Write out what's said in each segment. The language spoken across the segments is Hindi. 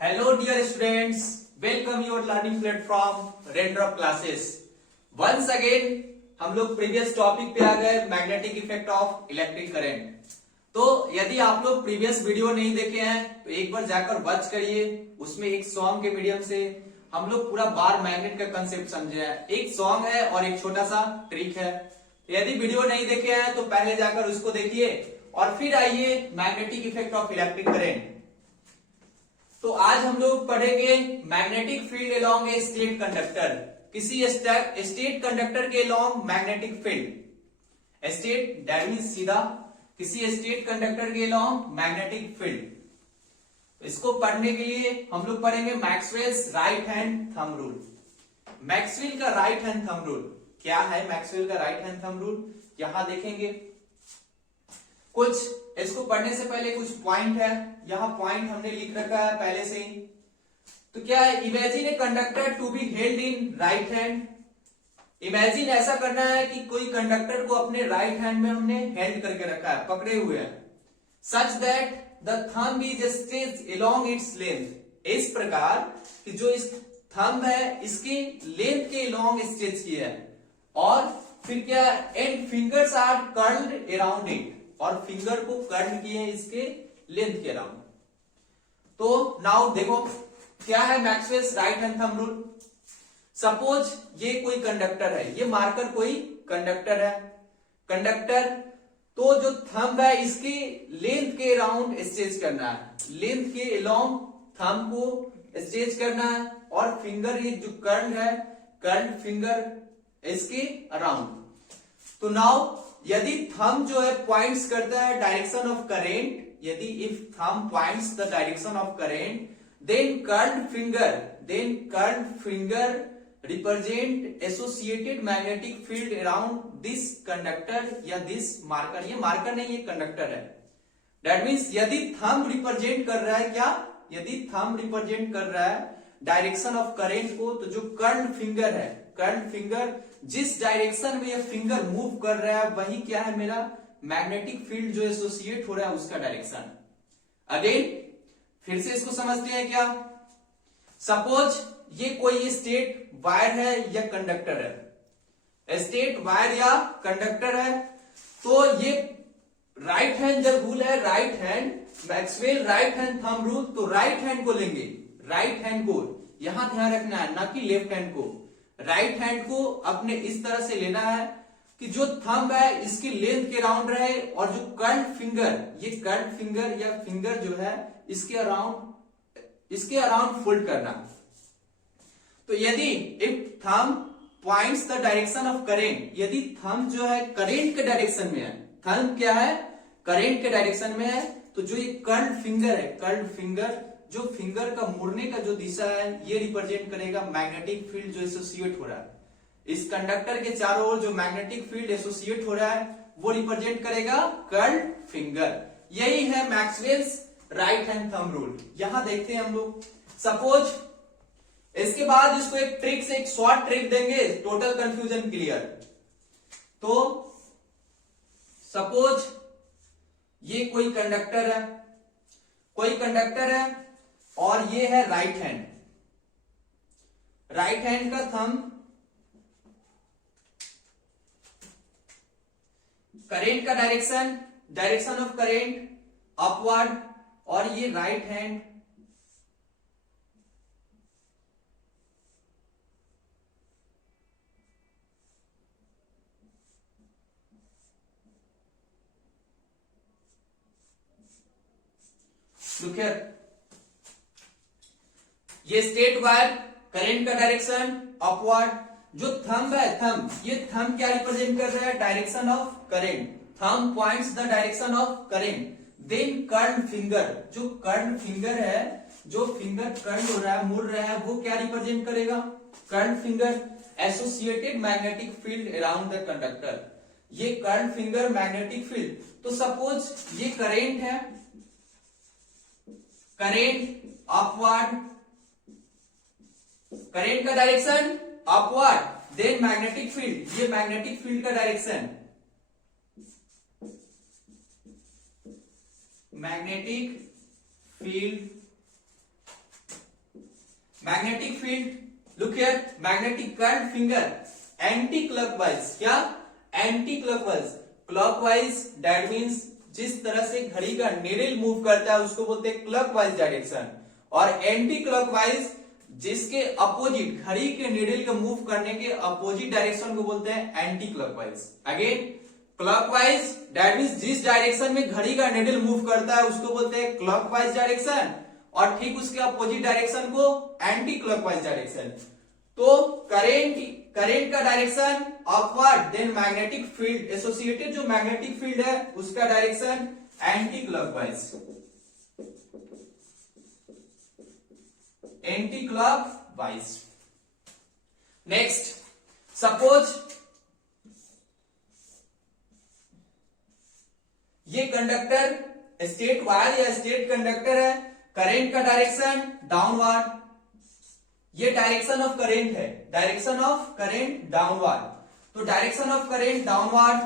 Hello dear students, welcome your learning platform Raindrop Classes. Once again हम लोग प्रीवियस टॉपिक पे आ गए magnetic effect of electric current. तो यदि आप लोग प्रीवियस वीडियो नहीं देखे हैं तो एक बार जाकर वॉच करिए। उसमें एक सॉन्ग के मीडियम से हम लोग पूरा बार मैग्नेट का कंसेप्ट समझे हैं। एक सॉन्ग है और एक छोटा सा ट्रिक है। तो यदि वीडियो नहीं देखे हैं तो पहले जाकर उसको देखिए और फिर आइए magnetic effect of electric current. तो आज हम लोग पढ़ेंगे मैग्नेटिक फील्ड अलोंग ए स्टेट कंडक्टर। किसी स्टेट कंडक्टर के along magnetic field, state that means सीधा किसी स्टेट कंडक्टर के अलोंग मैग्नेटिक फील्ड। इसको पढ़ने के लिए हम लोग पढ़ेंगे Maxwell's right hand thumb rule. Maxwell का राइट हैंड थंब रूल क्या है? मैक्सवेल का राइट हैंड थंब रूल यहां देखेंगे। कुछ इसको पढ़ने से पहले कुछ पॉइंट है, यहां पॉइंट हमने लिख रखा है पहले से ही। तो क्या है? Imagine a conductor to be held in right hand. Imagine ऐसा करना है कि कोई कंडक्टर को अपने राइट हैंड में हमने हेल्ड करके रखा है, पकड़े हुए हैं। Such that the thumb is stretched along its length. इस प्रकार कि जो इस थंब है इसकी लेंथ के अलोंग स्ट्रेच किया है। और फिर क्या? And fingers are curled around it. और फिंगर को कर्ल किए इसके लेंथ के अराउंड। तो नाउ देखो क्या है Maxwell's right hand thumb rule. Suppose ये कोई कंडक्टर है, ये मार्कर कोई कंडक्टर है। कंडक्टर तो जो थंब है इसकी लेंथ के अराउंड स्ट्रेच करना है, लेंथ के अलोंग थंब को स्ट्रेच करना है। और फिंगर ये जो कर्ल है, कर्ल फिंगर इसके अराउंड। तो नाउ यदि थंब जो है पॉइंट्स करता है डायरेक्शन ऑफ करेंट, यदि if thumb points the direction of current, then curled finger represent associated magnetic field around this conductor या दिस मार्कर। ये मार्कर नहीं, ये कंडक्टर है। दैट मीन्स यदि थंब रिप्रेजेंट कर रहा है क्या? यदि थंब रिप्रेजेंट कर रहा है डायरेक्शन ऑफ करेंट को, तो जो कर्ल्ड फिंगर है, कर्ल्ड फिंगर जिस डायरेक्शन में ये फिंगर मूव कर रहा है वही क्या है? मेरा मैग्नेटिक फील्ड जो एसोसिएट हो रहा है उसका डायरेक्शन। अगेन फिर से इसको समझते हैं क्या? सपोज ये कोई स्टेट वायर है या कंडक्टर है, स्टेट वायर या कंडक्टर है। तो ये राइट हैंड जब रूल है, right hand Maxwell right hand thumb rule, तो राइट हैंड को लेंगे, राइट हैंड को यहां ध्यान रखना है, ना कि लेफ्ट हैंड को। राइट हैंड को अपने इस तरह से लेना है कि जो थंब है इसकी लेंथ के अराउंड रहे और जो कर्ल्ड फिंगर, ये कर्ल्ड फिंगर या फिंगर जो है इसके अराउंड फोल्ड करना। तो यदि if thumb points the direction of current, यदि थंब जो है करेंट के डायरेक्शन में है, थंब क्या है? करेंट के डायरेक्शन में है, तो जो ये कर्ल्ड फिंगर है, कर्ल्ड फिंगर जो फिंगर का मुड़ने का जो दिशा है ये रिप्रेजेंट करेगा मैग्नेटिक फील्ड जो एसोसिएट हो रहा है। इस कंडक्टर के चारों ओर जो मैग्नेटिक फील्ड एसोसिएट हो रहा है वो रिप्रेजेंट करेगा कर्ल्ड फिंगर। यही है Maxwell's right hand thumb rule. यहां देखते हैं हम लोग। सपोज इसके बाद इसको एक ट्रिक से, एक शॉर्ट ट्रिक देंगे, टोटल कंफ्यूजन क्लियर। तो सपोज ये कोई कंडक्टर है, कोई कंडक्टर है और ये है राइट हैंड। राइट हैंड का थंब करेंट का डायरेक्शन ऑफ करेंट अपवर्ड, और ये राइट हैंड लुक हियर। ये स्टेट वायर, करंट का डायरेक्शन अपवर्ड। जो थंब है, थंब, ये थंब क्या रिप्रेजेंट कर रहा है? Direction of current. Thumb points the direction of current. Then curled finger, जो कर्ल्ड फिंगर है, जो फिंगर कर्ल्ड हो रहा है, मुड़ रहा है, वो क्या रिप्रेजेंट करेगा? Curled finger associated magnetic field around the conductor. ये कर्ल्ड फिंगर मैग्नेटिक फील्ड। तो सपोज ये करेंट है, करेंट अपवर्ड, करेंट का direction upward, then magnetic field, ये मैग्नेटिक फील्ड का direction, magnetic field magnetic field look here, magnetic current finger anticlockwise, क्या anticlockwise, clockwise that means जिस तरह से घड़ी का नीडल मूव करता है उसको बोलते हैं क्लॉकवाइज डायरेक्शन, और एंटी क्लॉकवाइज जिसके अपोजिट, घड़ी के नीडल के मूव करने के अपोजिट डायरेक्शन को बोलते हैं anti clockwise. Again clockwise that means जिस डायरेक्शन में घड़ी का नीडल मूव करता है उसको बोलते हैं क्लॉकवाइज डायरेक्शन, और ठीक उसके अपोजिट डायरेक्शन को एंटी क्लॉकवाइज डायरेक्शन। तो करेंट का direction upward, then magnetic field associated जो मैग्नेटिक फील्ड है उसका direction anti clockwise, anti clockwise. Next suppose ये कंडक्टर स्टेट वायर या स्टेट कंडक्टर है, करंट का डायरेक्शन डाउनवर्ड, ये डायरेक्शन ऑफ करंट है, डायरेक्शन ऑफ करंट डाउनवर्ड, तो डायरेक्शन ऑफ करंट डाउनवर्ड,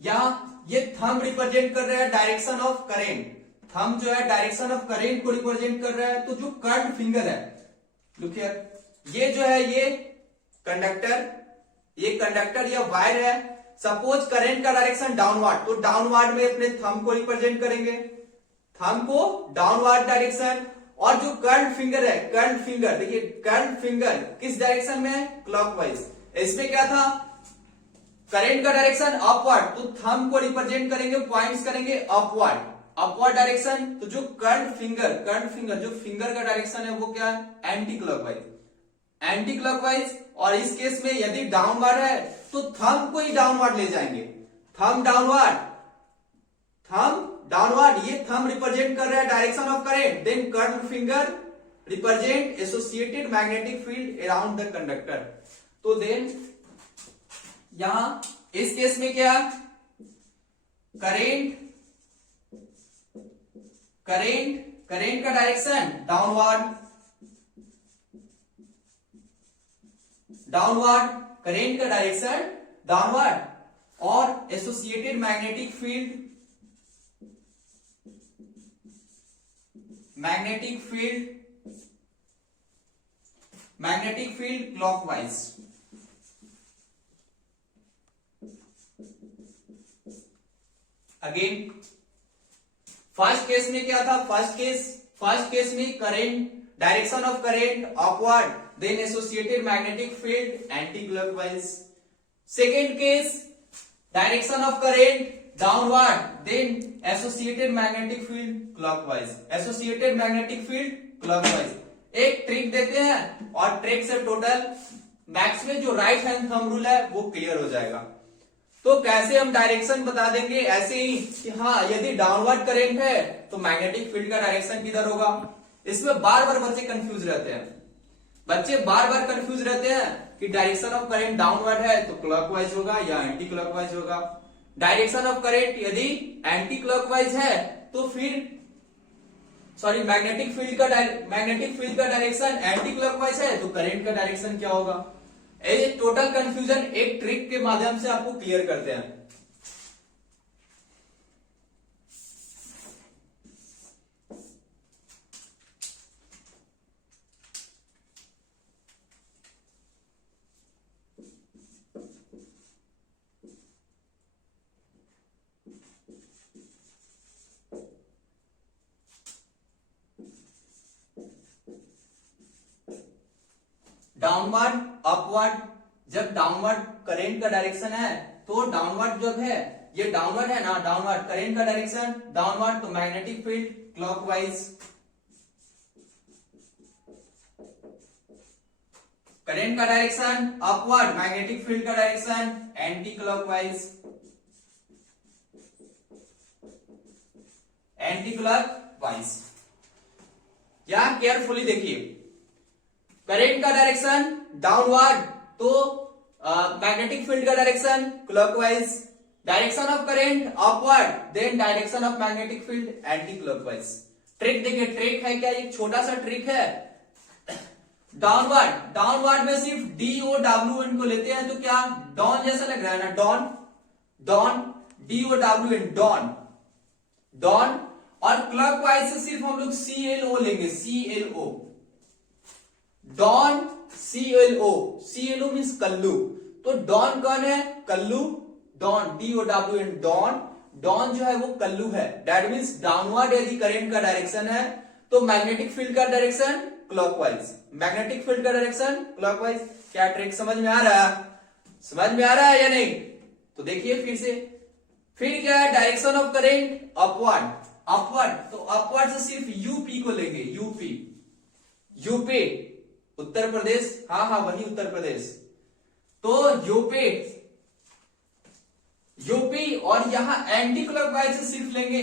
यहां ये थंब रिप्रेजेंट कर रहा है डायरेक्शन ऑफ करंट, थंब जो है डायरेक्शन ऑफ करंट को रिप्रेजेंट कर रहा है। तो जो कर्ड फिंगर है लुक हियर, ये जो है ये कंडक्टर या वायर है, सपोज करंट का डायरेक्शन डाउनवर्ड, तो डाउनवर्ड में अपने थंब को रिप्रेजेंट करेंगे, थंब को डाउनवर्ड डायरेक्शन, और जो कर्ड फिंगर है, कर्ड फिंगर देखिए, कर्ड फिंगर किस डायरेक्शन में है, क्लॉकवाइज। इसमें क्या था, करंट का डायरेक्शन अपवर्ड, तो थंब को रिप्रेजेंट करेंगे, पॉइंट्स करेंगे अपवर्ड, अपवर्ड डायरेक्शन। तो जो कर्ड फिंगर जो फिंगर का डायरेक्शन है वो क्या है, एंटी क्लॉकवाइज, एंटी क्लॉकवाइज। और इस केस में यदि डाउनवर्ड है तो थंब को ही डाउनवर्ड ले जाएंगे, थंब डाउनवर्ड, ये थंब रिप्रेजेंट कर रहा है direction of current, then curled finger represent associated magnetic field around the conductor. तो देन यहां इस केस में क्या, करंट का डायरेक्शन डाउनवर्ड, करंट का डायरेक्शन डाउनवर्ड, और associated magnetic field clockwise. Again first case में क्या था, फर्स्ट केस में current, direction of current upward, then associated magnetic field anti clockwise. Second case direction of current downward, then associated magnetic field clockwise, associated magnetic field clockwise. एक ट्रिक देते हैं और ट्रिक से टोटल मैथ्स में जो राइट हैंड थंब रूल है वो क्लियर हो जाएगा। तो कैसे हम डायरेक्शन बता देंगे, ऐसे ही कि हाँ यदि डाउनवर्ड करंट है तो मैग्नेटिक फील्ड का डायरेक्शन किधर होगा। इसमें बार बार बच्चे कंफ्यूज रहते हैं, कि डायरेक्शन ऑफ करंट डाउनवर्ड है तो क्लॉकवाइज होगा या एंटी क्लॉकवाइज होगा, डायरेक्शन ऑफ करंट यदि एंटी क्लॉकवाइज है तो फिर मैग्नेटिक फील्ड का डायरेक्शन एंटी क्लॉकवाइज है तो करंट का डायरेक्शन क्या होगा। ये टोटल कंफ्यूजन एक ट्रिक के माध्यम से आपको क्लियर करते हैं। डाउनवर्ड अपवर्ड, जब डाउनवर्ड करंट का डायरेक्शन है तो डाउनवर्ड जब है, ये डाउनवर्ड है ना, डाउनवर्ड करंट का डायरेक्शन डाउनवर्ड, तो मैग्नेटिक फील्ड क्लॉकवाइज, करंट का डायरेक्शन अपवर्ड, मैग्नेटिक फील्ड का डायरेक्शन एंटी क्लॉकवाइज, यहां केयरफुली देखिए, करंट का डायरेक्शन डाउनवर्ड तो मैग्नेटिक फील्ड का direction clockwise, direction of current upward, then direction of magnetic field anti clockwise. Trick देखिए, ट्रिक है क्या, एक छोटा सा ट्रिक है। डाउनवर्ड, डाउनवर्ड में सिर्फ DOWN को लेते हैं, तो क्या डॉन जैसा लग रहा है ना, don, don, DOWN, don, don. और क्लॉकवाइज से सिर्फ हम लोग CLO लेंगे, CLO, don, CLO, CLO means Kallu. तो डॉन कौन है, Kallu, don, DOWN, don, don जो है वो कल्लू है। दैट मीन्स डाउनवर्ड यदि करंट का डायरेक्शन है तो मैग्नेटिक फील्ड का डायरेक्शन क्लॉकवाइज, मैग्नेटिक फील्ड का डायरेक्शन क्लॉकवाइज। क्या ट्रिक समझ में आ रहा है, समझ में आ रहा है या नहीं? तो देखिए फिर से, फिर क्या है, direction of current upward, upward, तो अपवर्ड से सिर्फ यूपी को लेंगे, यूपी, यूपी उत्तर प्रदेश, हाँ वही उत्तर प्रदेश। तो यूपी, यूपी, और यहां एंटी क्लॉकवाइज से सिर्फ लेंगे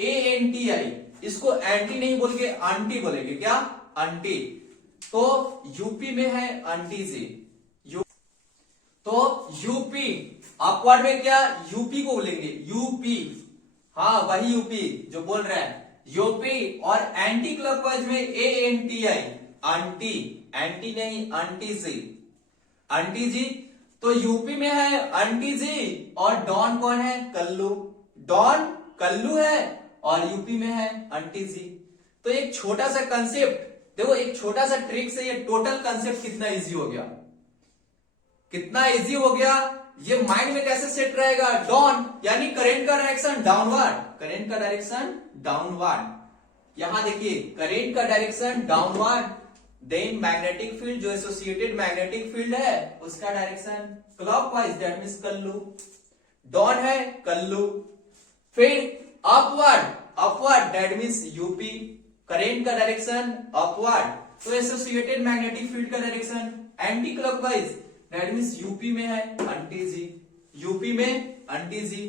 ANTI, इसको एंटी नहीं बोल के आंटी बोलेंगे, क्या, आंटी। तो यूपी में है आंटी जी, तो यूपी अपवर्ड में क्या, यूपी को बोलेंगे, यूपी, हाँ वही यूपी जो बोल रहे हैं, यूपी। और एंटी क्लॉकवाइज में ANTI, आंटी, एंटी नहीं आंटी जी, आंटी जी। तो यूपी में है आंटी जी, और डॉन कौन है, कल्लू, डॉन कल्लू है, और यूपी में है आंटी जी। तो एक छोटा सा कंसेप्ट देखो, एक छोटा सा ट्रिक से ये टोटल कंसेप्ट कितना इजी हो गया, कितना इजी हो गया। ये माइंड में कैसे सेट रहेगा, डॉन यानी करंट का डायरेक्शन डाउनवर्ड, करंट का डायरेक्शन डाउनवर्ड। यहां देखिए करंट का direction downward, then magnetic field जो एसोसिएटेड मैग्नेटिक फील्ड है उसका direction clockwise, that means Kallu, don है कल्लू। फिर upward, upward that means UP, current का डायरेक्शन अपवर्ड, तो एसोसिएटेड मैग्नेटिक फील्ड का direction anti clockwise, that means UP में है आंटी जी, यूपी में आंटी जी।